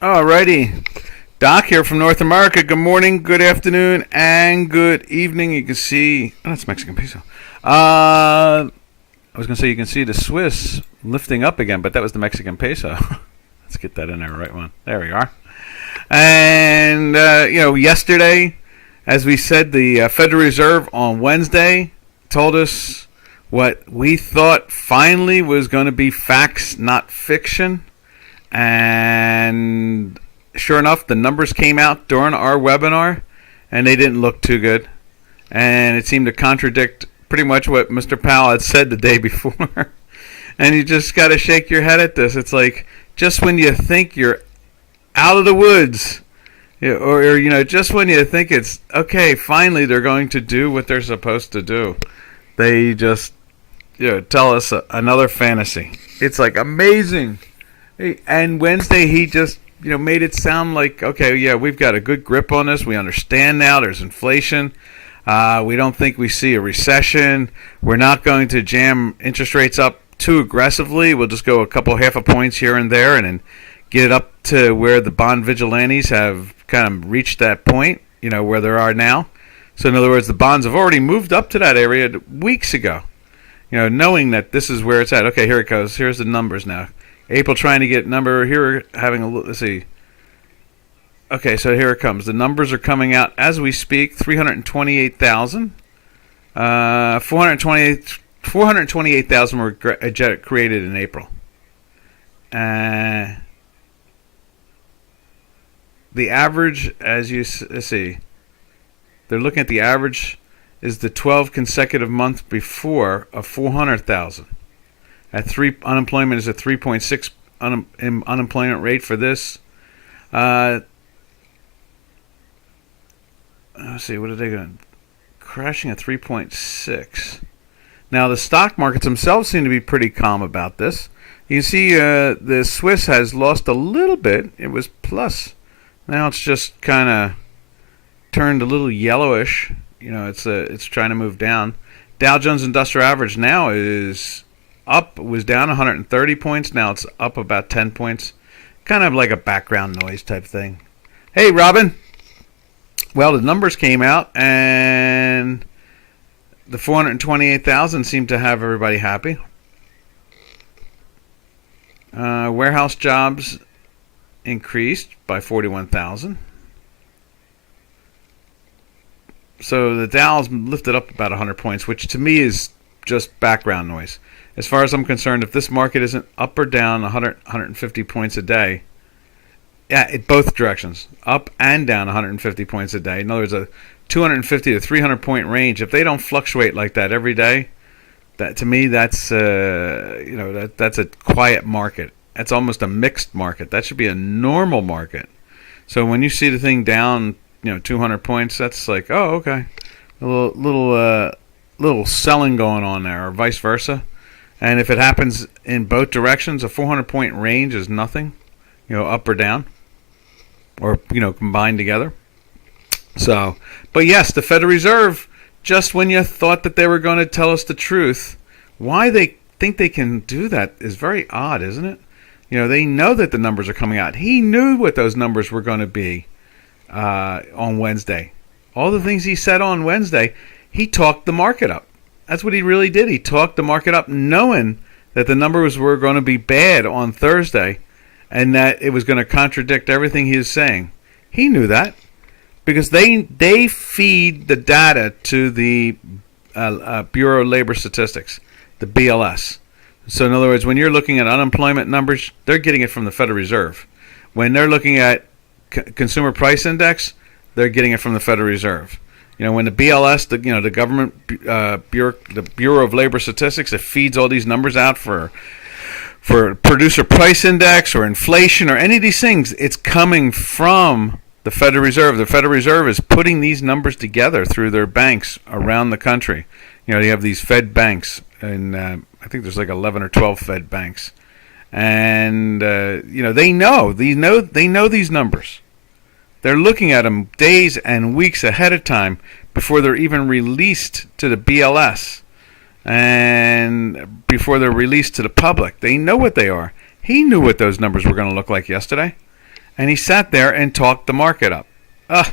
Alrighty. Doc here from North America. Good morning, good afternoon, and good evening. You can see, that's Mexican peso. I was going to say you can see the Swiss lifting up again, but that was the Mexican peso. Let's get that in there, right one. There we are. And, yesterday, as we said, the Federal Reserve on Wednesday told us what we thought finally was going to be facts, not fiction. And sure enough, the numbers came out during our webinar, and they didn't look too good. And it seemed to contradict pretty much what Mr. Powell had said the day before. And you just got to shake your head at this. It's like, just when you think you're out of the woods, or just when you think it's, okay, finally they're going to do what they're supposed to do, they just tell us another fantasy. It's like amazing. And Wednesday, he just made it sound like, okay, yeah, we've got a good grip on this. We understand now there's inflation. We don't think we see a recession. We're not going to jam interest rates up too aggressively. We'll just go a couple half a points here and there and then get it up to where the bond vigilantes have kind of reached that point, where they are now. So in other words, the bonds have already moved up to that area weeks ago, knowing that this is where it's at. Okay, here it goes. Here's the numbers now. April trying to get number here, having a look. Let's see. Okay, so here it comes. The numbers are coming out as we speak. 328,000. 428,000 were created in April. The average, as you see, they're looking at the average is the 12 consecutive month before of 400,000. Unemployment is a 3.6 unemployment rate for this. Let's see, what are they going? Crashing at 3.6. Now the stock markets themselves seem to be pretty calm about this. You can see the Swiss has lost a little bit. It was plus. Now it's just kind of turned a little yellowish. It's trying to move down. Dow Jones Industrial Average now is up. It was down 130 points. Now it's up about 10 points. Kind of like a background noise type thing. Hey, Robin. Well, the numbers came out, and the 428,000 seemed to have everybody happy. Warehouse jobs increased by 41,000. So the Dow's lifted up about 100 points, which to me is just background noise. As far as I'm concerned, if this market isn't up or down 100, 150 points a day, both directions, up and down 150 points a day. In other words, a 250 to 300 point range. If they don't fluctuate like that every day, that to me that's that's a quiet market. That's almost a mixed market. That should be a normal market. So when you see the thing down, 200 points, that's like, oh, okay, a little selling going on there, or vice versa. And if it happens in both directions, a 400 point range is nothing, up or down, or combined together. So, but yes, the Federal Reserve, just when you thought that they were going to tell us the truth, why they think they can do that is very odd, isn't it? They know that the numbers are coming out. He knew what those numbers were going to be on Wednesday. All the things he said on Wednesday, he talked the market up. That's what he really did. He talked the market up knowing that the numbers were going to be bad on Thursday and that it was going to contradict everything he was saying. He knew that because they feed the data to the Bureau of Labor Statistics, the BLS. So in other words, when you're looking at unemployment numbers, they're getting it from the Federal Reserve. When they're looking at consumer price index, they're getting it from the Federal Reserve. When the BLS, the government Bureau, the Bureau of Labor Statistics, it feeds all these numbers out for producer price index or inflation or any of these things, it's coming from the Federal Reserve. The Federal Reserve is putting these numbers together through their banks around the country. They have these Fed banks, and I think there's like 11 or 12 Fed banks, and they know these numbers. They're looking at them days and weeks ahead of time before they're even released to the BLS and before they're released to the public. They know what they are. He knew what those numbers were going to look like yesterday. and he sat there and talked the market up. Ugh,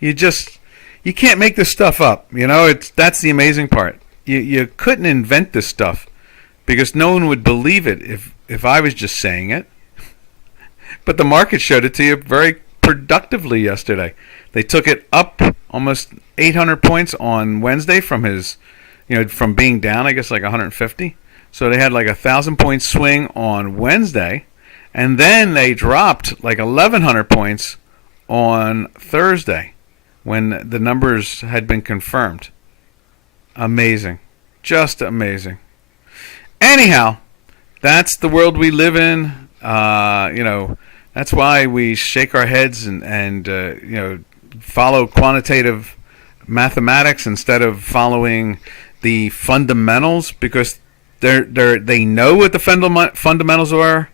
you just you can't make this stuff up. That's the amazing part. You couldn't invent this stuff because no one would believe it if I was just saying it. But the market showed it to you very productively yesterday. They took it up almost 800 points on Wednesday from from being down, I guess, like 150. So they had like 1,000 point swing on Wednesday, and then they dropped like 1,100 points on Thursday when the numbers had been confirmed. Amazing. Just amazing. Anyhow, that's the world we live in. That's why we shake our heads and follow quantitative mathematics instead of following the fundamentals, because they know what the fundamentals are.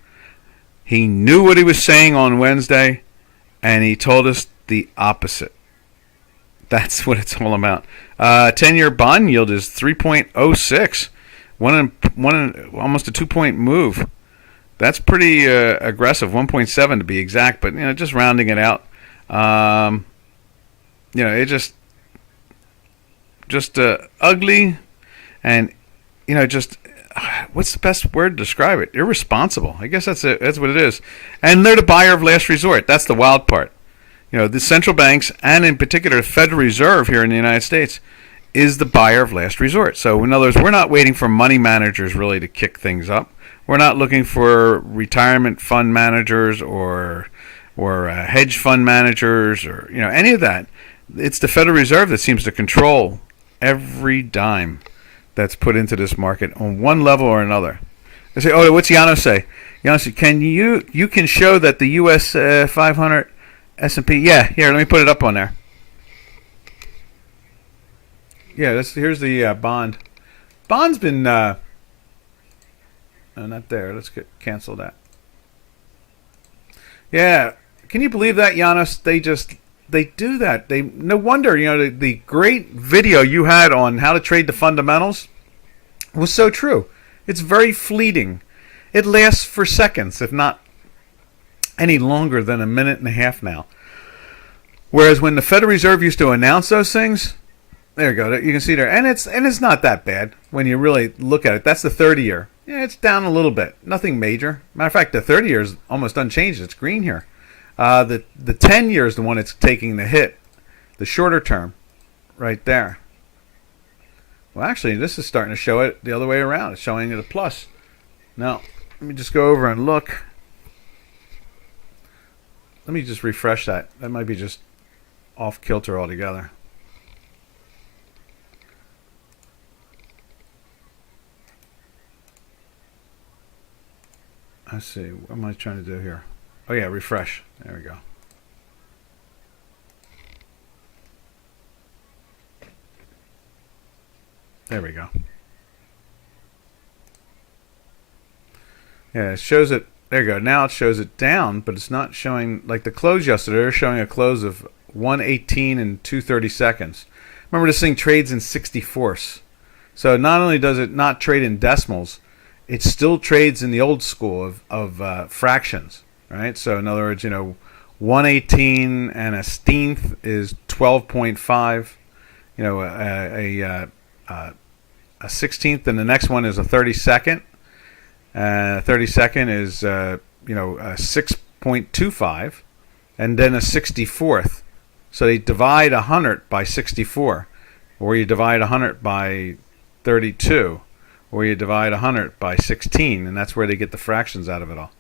He knew what he was saying on Wednesday, and he told us the opposite. That's what it's all about. 10-year bond yield is 3.06, almost a 2-point move. That's pretty aggressive, 1.7 to be exact. But just rounding it out, it just ugly, and just what's the best word to describe it? Irresponsible. I guess that's it. That's what it is. And they're the buyer of last resort. That's the wild part. The central banks, and in particular the Federal Reserve here in the United States, is the buyer of last resort. So in other words, we're not waiting for money managers really to kick things up. We're not looking for retirement fund managers or hedge fund managers or any of that. It's the Federal Reserve that seems to control every dime that's put into this market on one level or another. They say, "Oh, what's Yano say?" Yano say, you can show that the U.S. 500 S&P? Yeah, here, let me put it up on there. Yeah, here's the bond. Bond's been no, not there. Let's cancel that. Yeah, can you believe that, Giannis? They do that. No wonder, the great video you had on how to trade the fundamentals was so true. It's very fleeting. It lasts for seconds, if not any longer than a minute and a half now. Whereas when the Federal Reserve used to announce those things, there you go. You can see there, and it's not that bad when you really look at it. That's the 30-year. Yeah, it's down a little bit. Nothing major. Matter of fact, the 30-year is almost unchanged. It's green here. The 10-year is the one that's taking the hit, the shorter term, right there. Well, actually, this is starting to show it the other way around. It's showing it a plus. Now, let me just go over and look. Let me just refresh that. That might be just off kilter altogether. Let's see. What am I trying to do here? Oh, yeah, refresh. There we go. There we go. Yeah, it shows it. There you go. Now it shows it down, but it's not showing like the close yesterday. They're showing a close of 118 and 2/30 seconds. Remember, this thing trades in 64ths. So not only does it not trade in decimals, it still trades in the old school of fractions, right? So in other words, 118 and a steenth is 12.5. A 16th, and the next one is a 32nd. 32nd is 6.25, and then a 64th. So they divide 100 by 64, or you divide 100 by 32, or you divide 100 by 16, and that's where they get the fractions out of it all.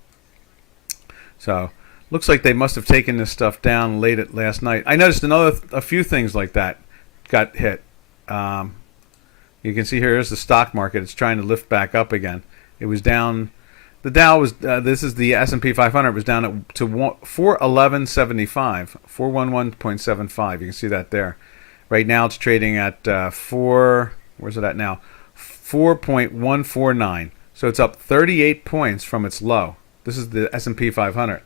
So looks like they must have taken this stuff down late last night. I noticed a few things like that got hit. You can see here's the stock market. It's trying to lift back up again. It was down. The Dow was. This is the S&P 500. Was down to 411.75, 411.75. You can see that there. Right now it's trading at 4. Where's it at now? 4.149. So it's up 38 points from its low. This is the S&P 500.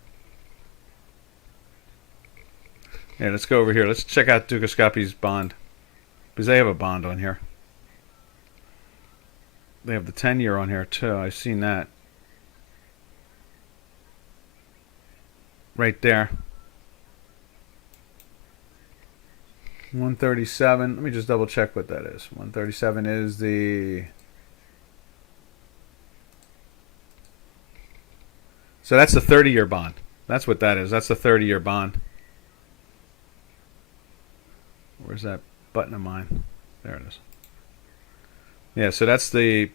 Yeah, let's go over here. Let's check out Dukascopy's bond, because they have a bond on here. They have the 10-year on here too. I've seen that. right there. 137. Let me just double check what that is. 137 is the... So that's the 30-year bond. That's what that is. That's the 30-year bond. Where's that button of mine? There it is. Yeah, so that's the...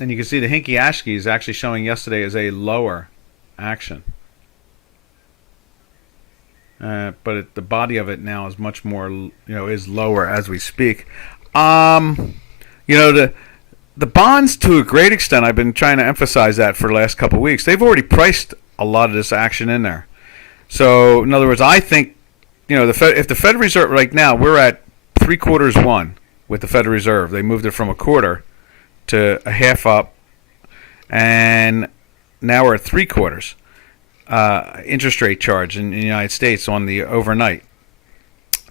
And you can see the Hinky-Ashke is actually showing yesterday as a lower action. But the body of it now is much more, is lower as we speak. The bonds, to a great extent, I've been trying to emphasize that for the last couple of weeks. They've already priced a lot of this action in there. So, in other words, I think, if the Fed Reserve, right now, we're at 3/4 with the Federal Reserve. They moved it from a quarter to a half up, and now we're at 3/4 interest rate charge in the United States on the overnight.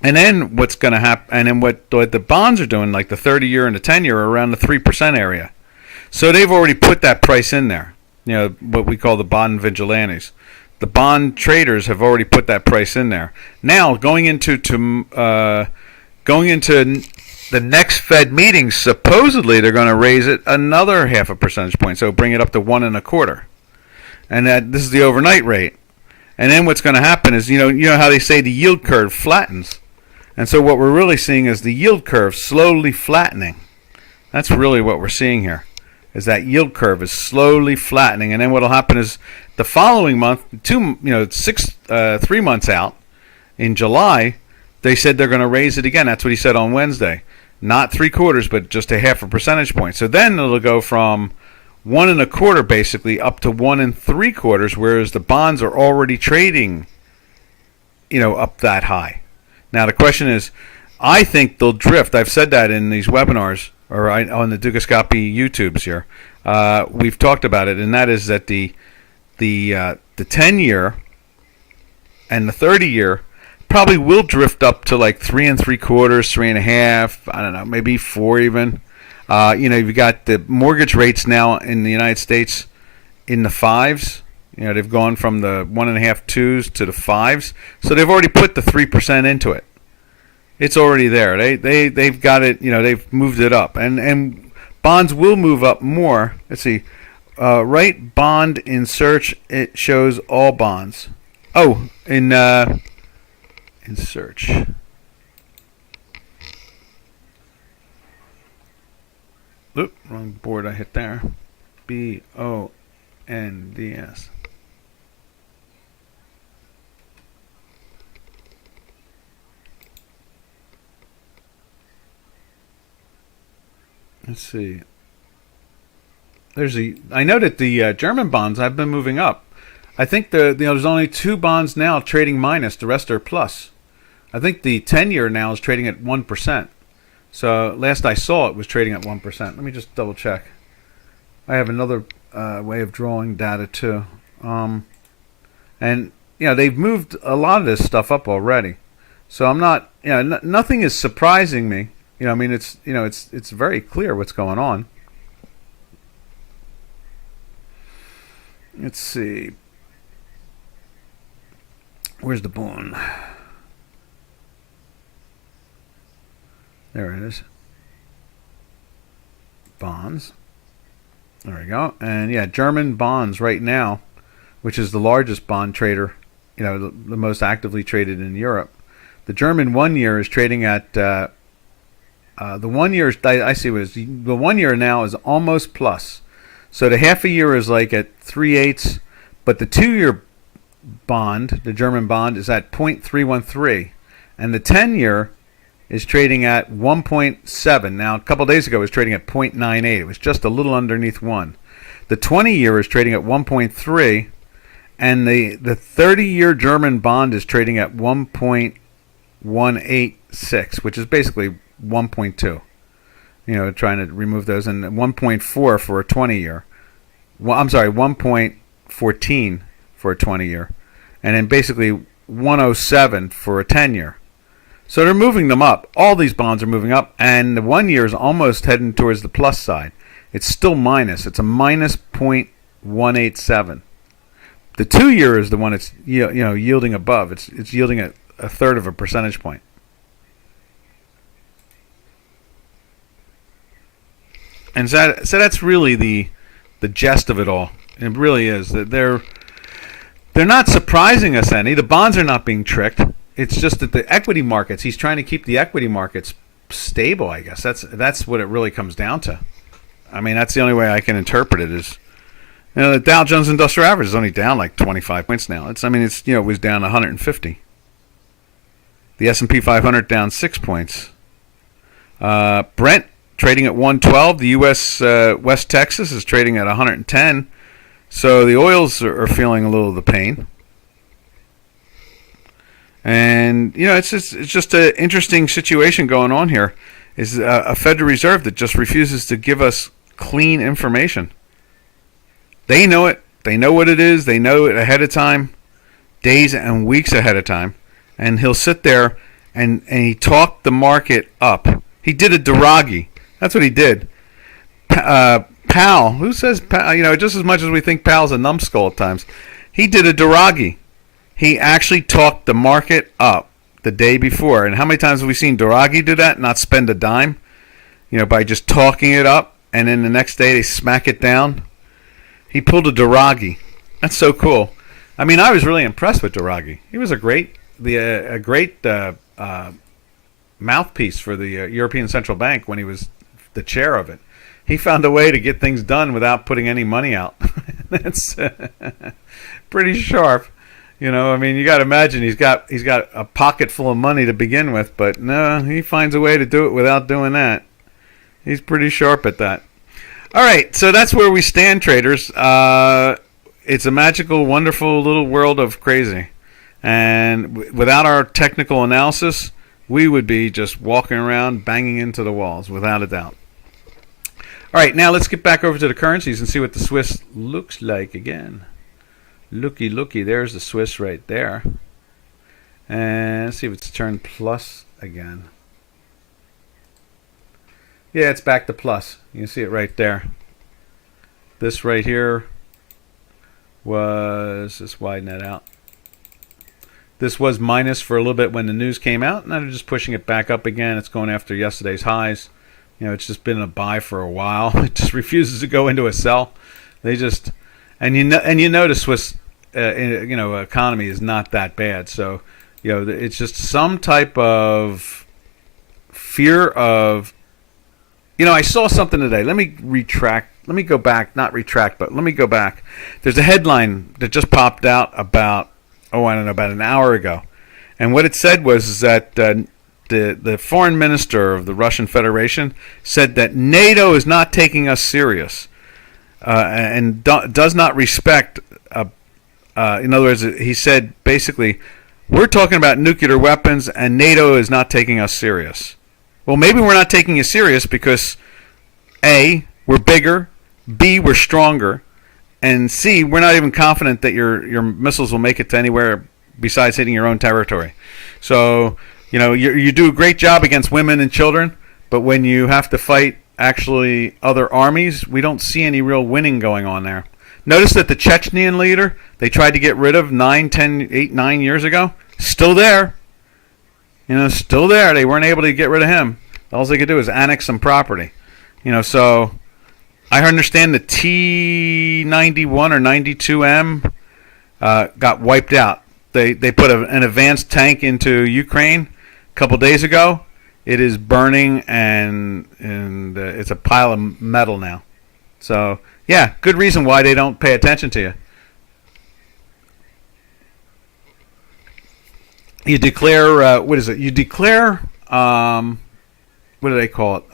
And then what's going to happen? And then what the bonds are doing, like the 30-year and the 10-year, are around the 3% area. So they've already put that price in there. What we call the bond vigilantes. The bond traders have already put that price in there. Now going into the next Fed meeting, supposedly they're going to raise it another 0.5 percentage point, so bring it up to 1.25. And this is the overnight rate. And then what's going to happen is, you know how they say the yield curve flattens. And so what we're really seeing is the yield curve slowly flattening. That's really what we're seeing here, is that yield curve is slowly flattening. And then what will happen is the following month, 3 months out, in July, they said they're going to raise it again. That's what he said on Wednesday. Not 3/4, but just a 0.5 percentage point. So then it'll go from 1.25 basically up to 1.75, whereas the bonds are already trading, up that high. Now the question is, I think they'll drift. I've said that in these webinars or on the Dukascopy YouTubes here. We've talked about it, and that is that the 10-year and the 30-year probably will drift up to like 3.75, 3.5. I don't know, maybe 4 even. You've got the mortgage rates now in the United States in the 5s. They've gone from the 1.5, 2s to the 5s. So they've already put the 3% into it. It's already there. They've got it. They've moved it up, and bonds will move up more. Let's see. Right bond in search. It shows all bonds. Oh, in search. Oop, wrong board I hit there. BONDS. Let's see. I know that the German bonds have been moving up. I think there's only 2 bonds now trading minus. The rest are plus. I think the 10-year now is trading at 1%. So last I saw it was trading at 1%. Let me just double check. I have another way of drawing data too. And they've moved a lot of this stuff up already. So I'm not, nothing is surprising me. It's very clear what's going on. Let's see. Where's the bone? There it is. Bonds. There we go. And yeah, German bonds right now, which is the largest bond trader, the most actively traded in Europe. The German 1-year is trading at the 1-year. I see what it is. The 1-year now is almost plus. So the half a year is like at 3/8, but the 2-year bond, the German bond, is at 0.313, and the 10-year is trading at 1.7. Now, a couple of days ago, it was trading at 0.98. It was just a little underneath 1. The 20-year is trading at 1.3, and the 30-year German bond is trading at 1.186, which is basically 1.2. Trying to remove those, and 1.4 for a 20-year. Well, I'm sorry, 1.14 for a 20-year, and then basically 107 for a 10-year. So they're moving them up. All these bonds are moving up, and the 1-year is almost heading towards the plus side. It's still minus. It's a minus 0.187. The 2-year is the one it's yielding above. It's yielding a third of a percentage point. And so that's really the gist of it all. It really is that they're not surprising us any. The bonds are not being tricked. It's just that the equity markets. He's trying to keep the equity markets stable. I guess that's what it really comes down to. I mean, that's the only way I can interpret it. Is the Dow Jones Industrial Average is only down like 25 points now. It was down 150. The S&P 500 down 6 points. Brent trading at 112. The U.S. West Texas is trading at 110. So the oils are feeling a little of the pain. And it's just an interesting situation going on here. Is a Federal Reserve that just refuses to give us clean information. They know it. They know what it is. They know it ahead of time, days and weeks ahead of time. And he'll sit there and he talked the market up. He did a Draghi. That's what he did. Powell, who says, just as much as we think Powell's a numbskull at times, he did a Draghi. He actually talked the market up the day before. And how many times have we seen Draghi do that, not spend a dime, by just talking it up, and then the next day they smack it down? He pulled a Draghi. That's so cool. I mean, I was really impressed with Draghi. He was a great mouthpiece for the European Central Bank when he was the chair of it. He found a way to get things done without putting any money out. That's pretty sharp. You got to imagine he's got a pocket full of money to begin with, but no, he finds a way to do it without doing that. He's pretty sharp at that. All right, so that's where we stand, traders. It's a magical, wonderful little world of crazy. And without our technical analysis, we would be just walking around banging into the walls, without a doubt. All right, now let's get back over to the currencies and see what the Swiss looks like again. Looky, there's the Swiss right there. And let's see if it's turned plus again. Yeah, it's back to plus. You can see it right there. This right here was, let's widen that out. This was minus for a little bit when the news came out, and now they're just pushing it back up again. It's going after yesterday's highs. It's just been a buy for a while. It just refuses to go into a sell. They just, and the Swiss, economy is not that bad. So, it's just some type of fear of, I saw something today. Let me go back. Not retract, but let me go back. There's a headline that just popped out about an hour ago. And what it said was that the foreign minister of the Russian Federation said that NATO is not taking us serious and does not respect. In other words, he said basically, we're talking about nuclear weapons and NATO is not taking us serious. Well, maybe we're not taking you serious because A, we're bigger, B, we're stronger, and C, we're not even confident that your missiles will make it to anywhere besides hitting your own territory. So, you do a great job against women and children, but when you have to fight actually other armies, we don't see any real winning going on there. Notice that the Chechnyan leader they tried to get rid of 9 years ago, still there. Still there. They weren't able to get rid of him. All they could do is annex some property. So I understand the T-91 or 92M got wiped out. They put an advanced tank into Ukraine a couple days ago. It is burning and it's a pile of metal now. So, yeah, good reason why they don't pay attention to you. You declare, what is it? You declare, what do they call it?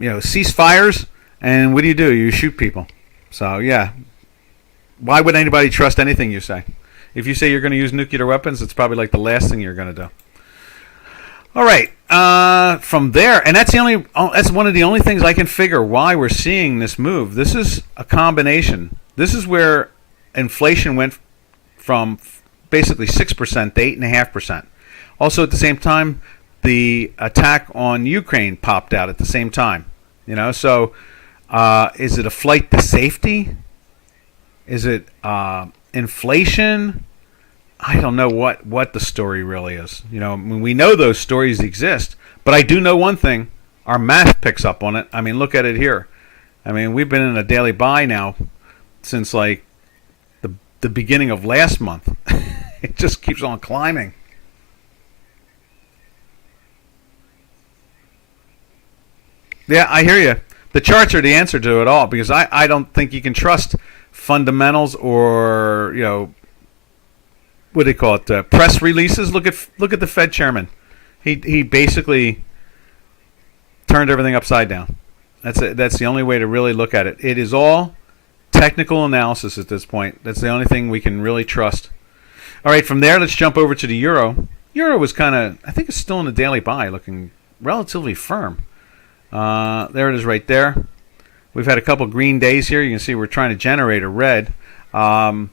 Ceasefires, and what do? You shoot people. So, yeah. Why would anybody trust anything you say? If you say you're going to use nuclear weapons, it's probably like the last thing you're going to do. All right. From there, and that's one of the only things I can figure why we're seeing this move. This is a combination. This is where inflation went from basically 6% to 8.5%. Also, at the same time, the attack on Ukraine popped out at the same time. So is it a flight to safety? Is it inflation, I don't know what the story really is. I mean, we know those stories exist, but I do know one thing. Our math picks up on it. I mean, look at it here. I mean, we've been in a daily buy now since like the beginning of last month. It just keeps on climbing. Yeah, I hear you. The charts are the answer to it all because I don't think you can trust fundamentals or what do they call it? Press releases. Look at the Fed chairman. He basically turned everything upside down. That's the only way to really look at it. It is all technical analysis at this point. That's the only thing we can really trust. All right, from there, let's jump over to the euro. Euro was kind of, I think it's still in the daily buy, looking relatively firm. There it is right there. We've had a couple green days here. You can see we're trying to generate a red. I've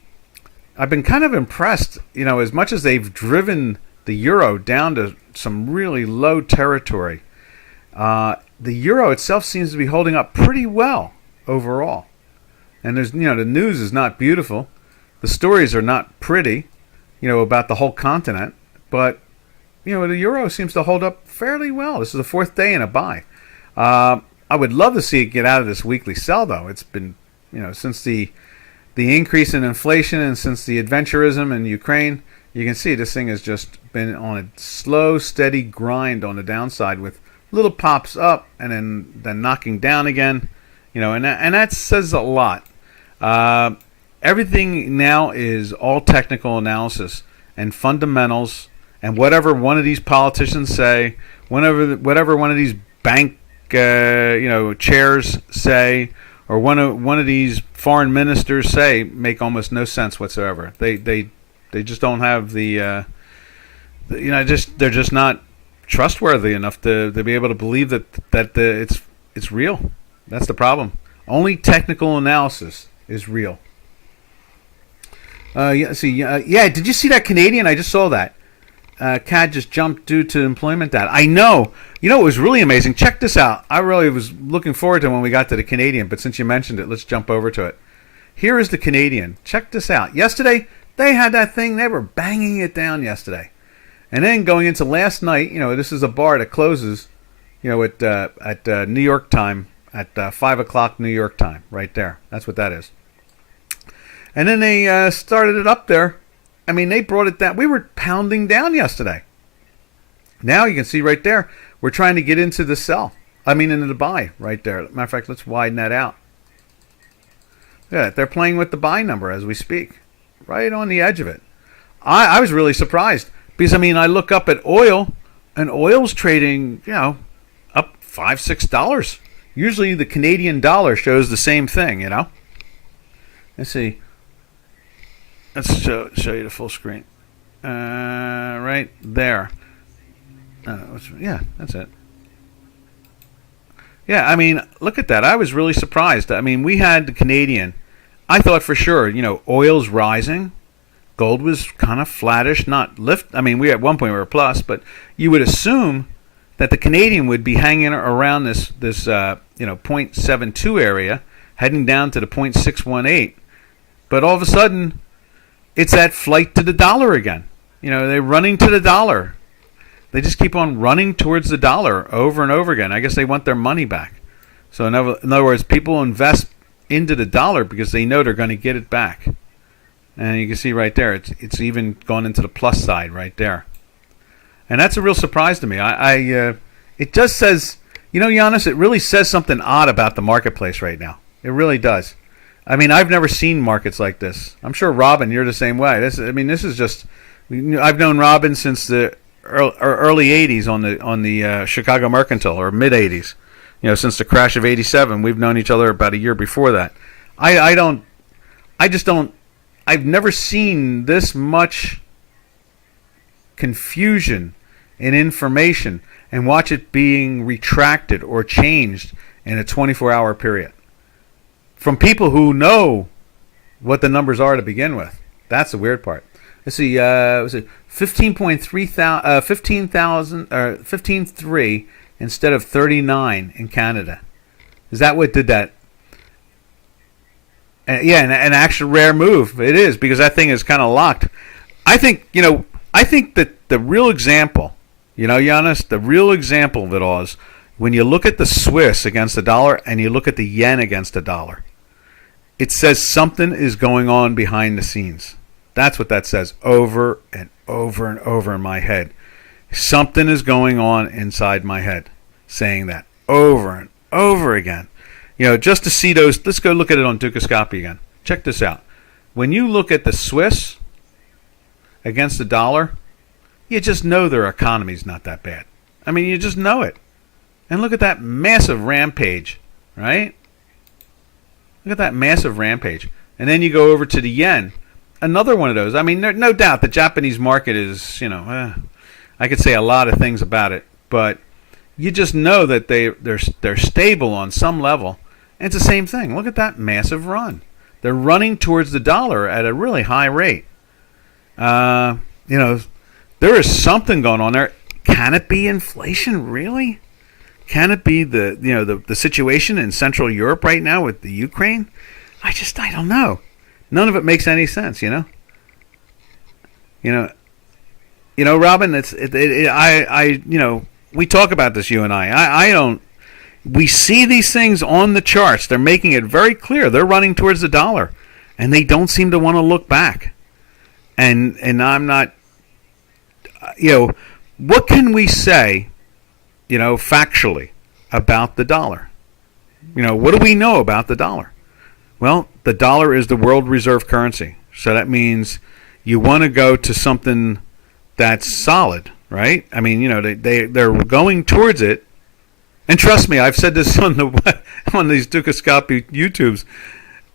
been kind of impressed, as much as they've driven the euro down to some really low territory. The euro itself seems to be holding up pretty well overall. And there's, the news is not beautiful. The stories are not pretty, about the whole continent. But, the euro seems to hold up fairly well. This is the fourth day in a buy. I would love to see it get out of this weekly sell, though. It's been, since the increase in inflation and since the adventurism in Ukraine, you can see this thing has just been on a slow, steady grind on the downside with little pops up and then knocking down again, and that says a lot. Everything now is all technical analysis and fundamentals, and whatever one of these politicians say, whatever one of these bank chairs say, or one of these foreign ministers say, make almost no sense whatsoever. They just don't have the they're just not trustworthy enough to be able to believe that it's real. That's the problem. Only technical analysis is real. Did you see that Canadian? I just saw that. CAD just jumped due to employment data. I know. It was really amazing. Check this out. I really was looking forward to when we got to the Canadian, but since you mentioned it, let's jump over to it. Here is the Canadian. Check this out. Yesterday, they had that thing. They were banging it down yesterday. And then going into last night, this is a bar that closes, at New York time, at 5 o'clock New York time, right there. That's what that is. And then they started it up there. I mean, they brought it down. We were pounding down yesterday. Now you can see right there, we're trying to get into the sell. Into the buy right there. Matter of fact, let's widen that out. Yeah, they're playing with the buy number as we speak. Right on the edge of it. I was really surprised. Because, I look up at oil, and oil's trading, up $5-6. Usually the Canadian dollar shows the same thing, Let's see. Let's show you the full screen. Right there. That's it. Yeah, look at that. I was really surprised. We had the Canadian. I thought for sure, oil's rising. Gold was kind of flattish, not lift. We at one point were a plus, but you would assume that the Canadian would be hanging around this 0.72 area, heading down to the 0.618. But all of a sudden, it's that flight to the dollar again. They're running to the dollar. They just keep on running towards the dollar over and over again. I guess they want their money back. So in other words, people invest into the dollar because they know they're going to get it back. And you can see right there, it's even gone into the plus side right there. And that's a real surprise to me. It just says, Giannis, it really says something odd about the marketplace right now. It really does. I've never seen markets like this. I'm sure, Robin, you're the same way. This is just, I've known Robin since the early 80s on the Chicago Mercantile, or mid 80s. Since the crash of 87. We've known each other about a year before that. I've never seen this much confusion in information and watch it being retracted or changed in a 24-hour period from people who know what the numbers are to begin with. That's the weird part. Let's see, was it 15,3 instead of 39 in Canada? Is that what did that? an actual rare move. It is, because that thing is kind of locked. I think that the real example, Giannis, the real example of it all is when you look at the Swiss against the dollar and you look at the yen against the dollar. It says something is going on behind the scenes. That's what that says over and over and over in my head. Something is going on inside my head saying that over and over again. Just to see those, let's go look at it on Dukascopy again. Check this out. When you look at the Swiss against the dollar, you just know their economy's not that bad. I mean, you just know it. And look at that massive rampage, right? Look at that massive rampage. And then you go over to the yen. Another one of those. I mean, no doubt the Japanese market is, I could say a lot of things about it, but you just know that they're stable on some level. And it's the same thing. Look at that massive run. They're running towards the dollar at a really high rate. There is something going on there. Can it be inflation, really? Can it be the situation in Central Europe right now with the Ukraine? I don't know. None of it makes any sense, Robin. We talk about this, you and I. I don't. We see these things on the charts. They're making it very clear. They're running towards the dollar, and they don't seem to want to look back. And I'm not. What can we say, factually about the dollar? What do we know about the dollar? Well, the dollar is the world reserve currency. So that means you want to go to something that's solid, right? I mean, they're going towards it. And trust me, I've said this on these Dukascopy YouTubes.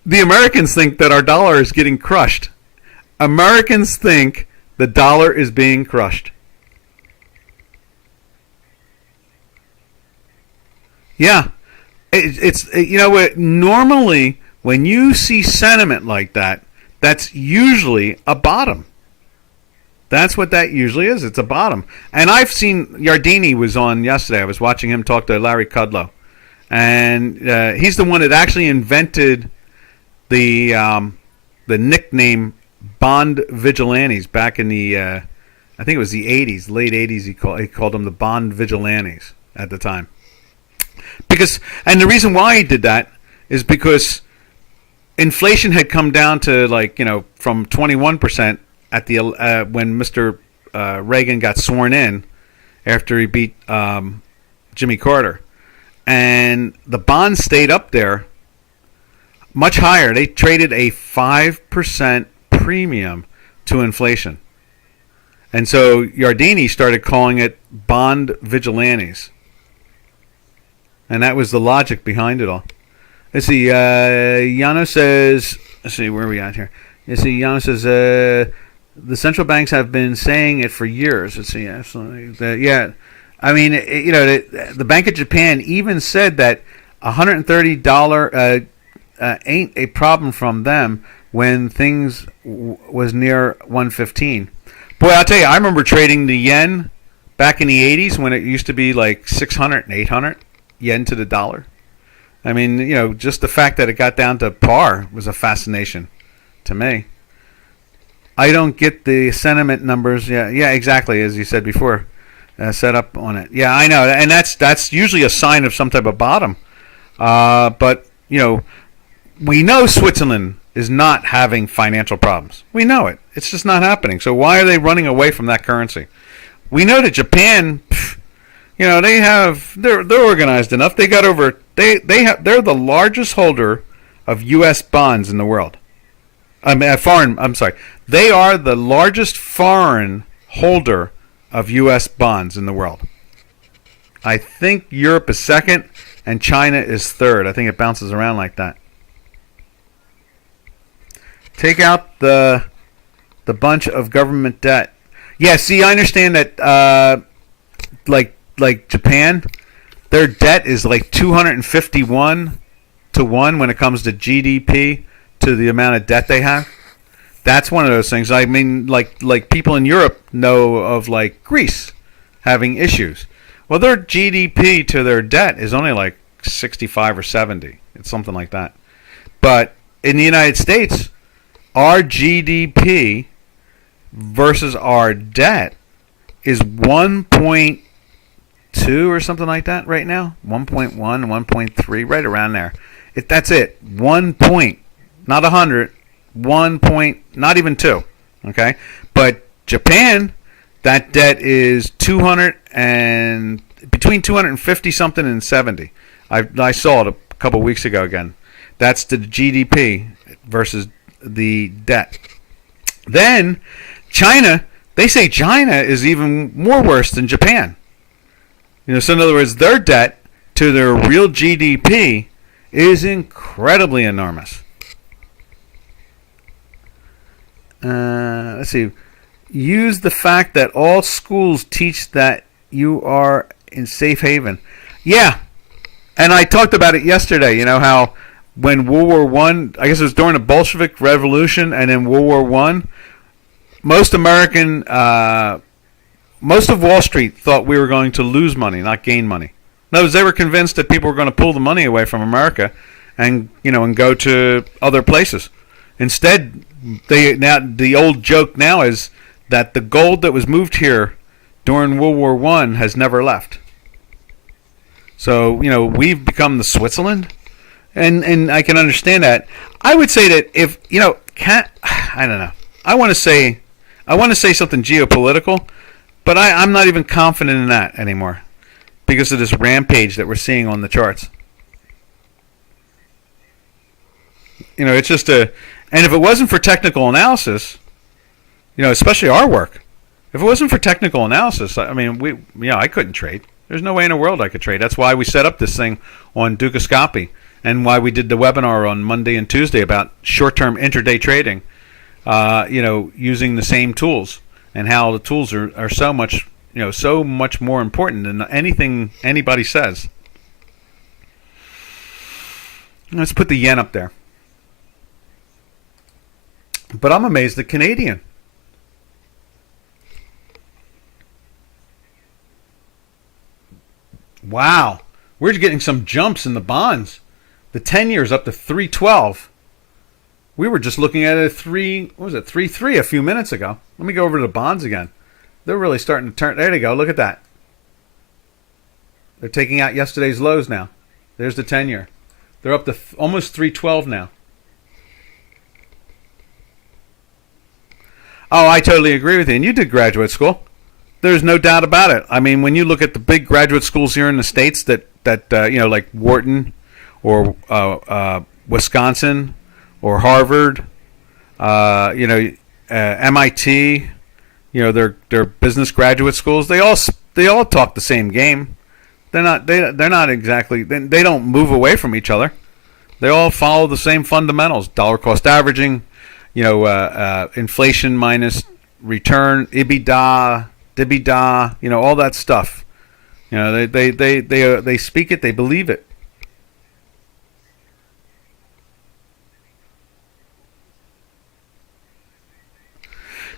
The Americans think that our dollar is getting crushed. Americans think the dollar is being crushed. Yeah. Normally when you see sentiment like that, that's usually a bottom. That's what that usually is. It's a bottom. And I've seen Yardeni was on yesterday. I was watching him talk to Larry Kudlow. And he's the one that actually invented the nickname Bond Vigilantes back in the, I think it was the 80s, late 80s. He called them the Bond Vigilantes at the time. And the reason why he did that is because inflation had come down to from 21% at the when Mr. Reagan got sworn in after he beat Jimmy Carter, and the bonds stayed up there much higher. They traded a 5% premium to inflation, and so Yardeni started calling it Bond Vigilantes, and that was the logic behind it all. Let's see. Yano says. Let's see. Where are we at here? Let's see. Yano says. The central banks have been saying it for years. Let's see. Absolutely. Yeah. I mean, the Bank of Japan even said that $130 ain't a problem from them when things was near 115. Boy, I'll tell you, I remember trading the yen back in the 80s when it used to be like 600 and 800 yen to the dollar. I mean, just the fact that it got down to par was a fascination to me. I don't get the sentiment numbers. Yeah, exactly, as you said before, set up on it. Yeah, I know, and that's usually a sign of some type of bottom. But we know Switzerland is not having financial problems. We know it. It's just not happening. So why are they running away from that currency? We know that Japan, they're organized enough. They got over. They're the largest holder of U.S. bonds in the world. They are the largest foreign holder of U.S. bonds in the world. I think Europe is second and China is third. I think it bounces around like that. Take out the bunch of government debt. Yeah, see, I understand that like Japan, their debt is like 251 to 1 when it comes to GDP to the amount of debt they have. That's one of those things. I mean, like people in Europe know of like Greece having issues. Well, their GDP to their debt is only like 65 or 70. It's something like that. But in the United States, our GDP versus our debt is 1.2 or something like that right now. 1.1, 1.3, right around there. That's it. 1 point, not 100. 1 point, not even 2. Okay, but Japan, that debt is 200 and between 250 something and 70. I saw it a couple weeks ago again. That's the GDP versus the debt. Then China, they say China is even more worse than Japan. So in other words, their debt to their real GDP is incredibly enormous. Let's see. Use the fact that all schools teach that you are in safe haven. Yeah, and I talked about it yesterday. How when World War One, I guess it was during the Bolshevik Revolution, and then World War One, most of Wall Street thought we were going to lose money, not gain money. In other words, they were convinced that people were going to pull the money away from America, and go to other places. Instead, the old joke now is that the gold that was moved here during World War One has never left. So we've become the Switzerland, and I can understand that. I would say that if I don't know. I want to say something geopolitical, but I'm not even confident in that anymore because of this rampage that we're seeing on the charts. It's just and if it wasn't for technical analysis, especially our work, if it wasn't for technical analysis, I mean, I couldn't trade. There's no way in the world I could trade. That's why we set up this thing on Dukascopy and why we did the webinar on Monday and Tuesday about short-term intraday trading, using the same tools and how the tools are so much, so much more important than anything anybody says. Let's put the yen up there. But I'm amazed the Canadian. Wow. We're getting some jumps in the bonds. The 10-year is up to 312. We were just looking at a 3.3 a few minutes ago. Let me go over to the bonds again. They're really starting to turn. There they go. Look at that. They're taking out yesterday's lows now. There's the 10-year. They're up to almost 312 now. Oh, I totally agree with you. And you did graduate school. There's no doubt about it. I mean, when you look at the big graduate schools here in the States that like Wharton or Wisconsin or Harvard, MIT, they're business graduate schools. They all talk the same game. They're not exactly. They don't move away from each other. They all follow the same fundamentals: dollar cost averaging, inflation minus return, EBITDA, DBDA, all that stuff. They speak it, they believe it.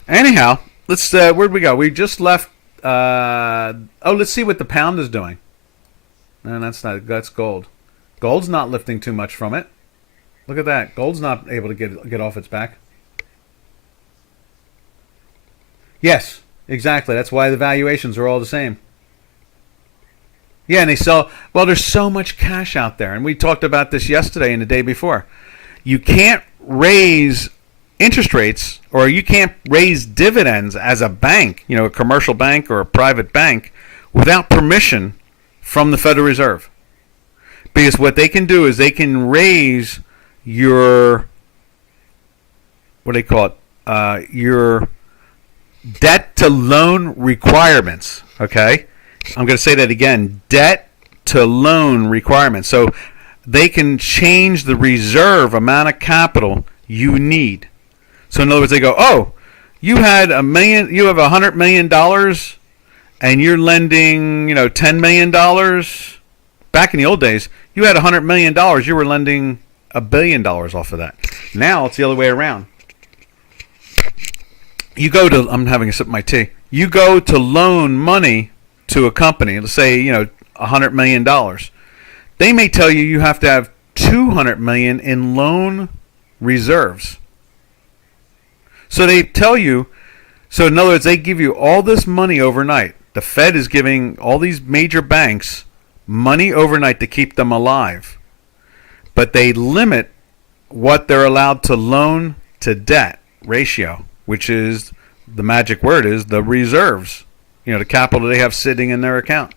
Anyhow, let's where'd we go? We just left. Let's see what the pound is doing. No, that's gold. Gold's not lifting too much from it. Look at that. Gold's not able to get off its back. Yes, exactly. That's why the valuations are all the same. Yeah, and they sell. Well, there's so much cash out there, and we talked about this yesterday and the day before. You can't raise interest rates, or you can't raise dividends as a bank, a commercial bank or a private bank, without permission from the Federal Reserve. Because what they can do is they can raise your, what do they call it, your debt to loan requirements. Okay, I'm going to say that again: debt to loan requirements. So they can change the reserve amount of capital you need. So in other words, they go, oh, you had $1 million, you have $100 million, and you're lending, $10 million. Back in the old days, you had $100 million, you were lending $1 billion off of that. Now it's the other way around. You go to, I'm having a sip of my tea. You go to loan money to a company, let's say, $100 million. They may tell you have to have $200 million in loan reserves. So they tell you, so in other words, they give you all this money overnight. The Fed is giving all these major banks money overnight to keep them alive. But they limit what they're allowed to loan to debt ratio, which is, the magic word is the reserves. The capital they have sitting in their account.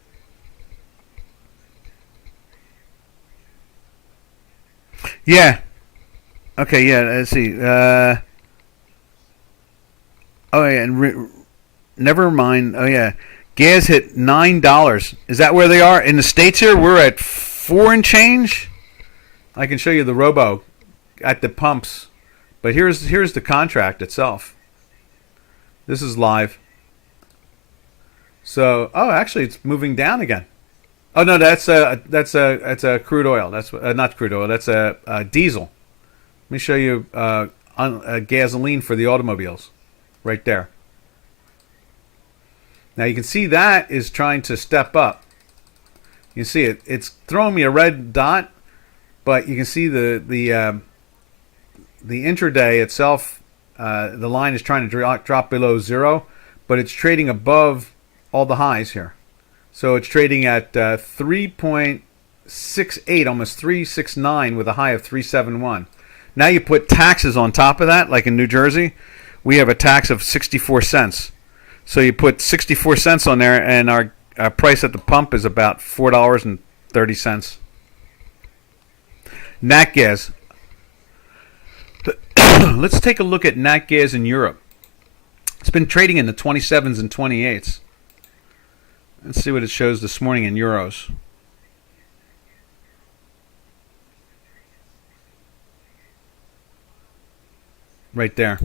Yeah. Okay, yeah, let's see. Oh, yeah, and never mind. Oh, yeah. Gas hit $9. Is that where they are? In the States here, we're at 4 and change. I can show you the robo at the pumps. But here's the contract itself. This is live. So, actually, it's moving down again. Oh no, that's a crude oil. That's not crude oil. That's a diesel. Let me show you gasoline for the automobiles, right there. Now you can see that is trying to step up. You can see it. It's throwing me a red dot, but you can see the intraday itself. The line is trying to drop below zero, but it's trading above all the highs here. So it's trading at 3.68, almost 369, with a high of 371. Now you put taxes on top of that, like in New Jersey, we have a tax of 64 cents. So you put 64 cents on there, and our price at the pump is about $4.30. Nat gas. Let's take a look at nat gas in Europe. It's been trading in the 27s and 28s. Let's see what it shows this morning in euros. Right there.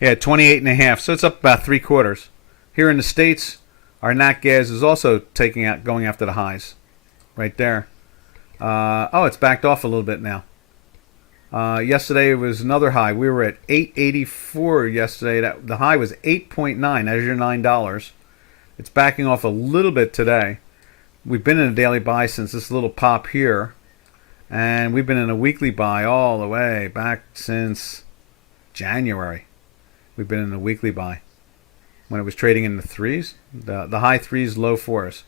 Yeah, 28.5. So it's up about 3/4. Here in the States, our nat gas is also going after the highs. Right there. It's backed off a little bit now. Yesterday it was another high. We were at 8.84 yesterday. The high was 8.9. That's your $9. It's backing off a little bit today. We've been in a daily buy since this little pop here. And we've been in a weekly buy all the way back since January. We've been in a weekly buy. When it was trading in the threes, the high threes, low fours.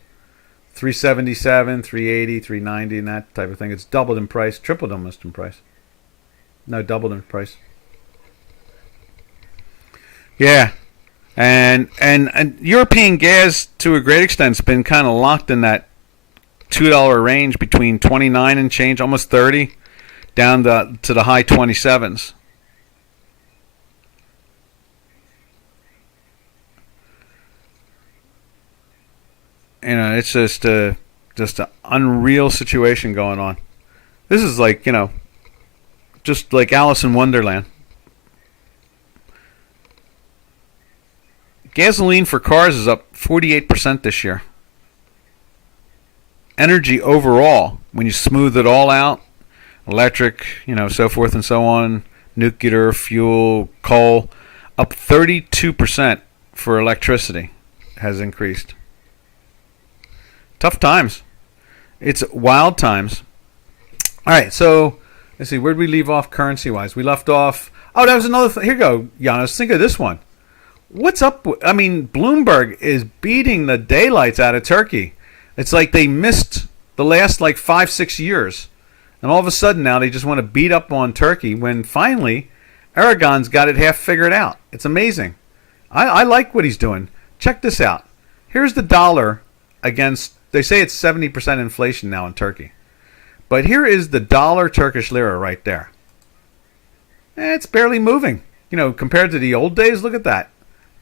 377, 380, 390, and that type of thing. It's doubled in price, tripled almost in price. No, doubled in price. Yeah. And European gas, to a great extent, has been kind of locked in that $2 range between 29 and change, almost 30, down to the high 27s. It's just an unreal situation going on. This is like, just like Alice in Wonderland. Gasoline for cars is up 48% this year. Energy overall, when you smooth it all out, electric, so forth and so on, nuclear, fuel, coal, up 32% for electricity has increased. Tough times. It's wild times. All right, so let's see. Where did we leave off currency-wise? We left off. Oh, that was another thing. Here you go, Janos. Think of this one. What's up? Bloomberg is beating the daylights out of Turkey. It's like they missed the last 5-6 years. And all of a sudden now they just want to beat up on Turkey when finally Erdogan's got it half figured out. It's amazing. I like what he's doing. Check this out. Here's the dollar against, they say it's 70% inflation now in Turkey. But here is the dollar Turkish lira right there. It's barely moving. Compared to the old days, look at that.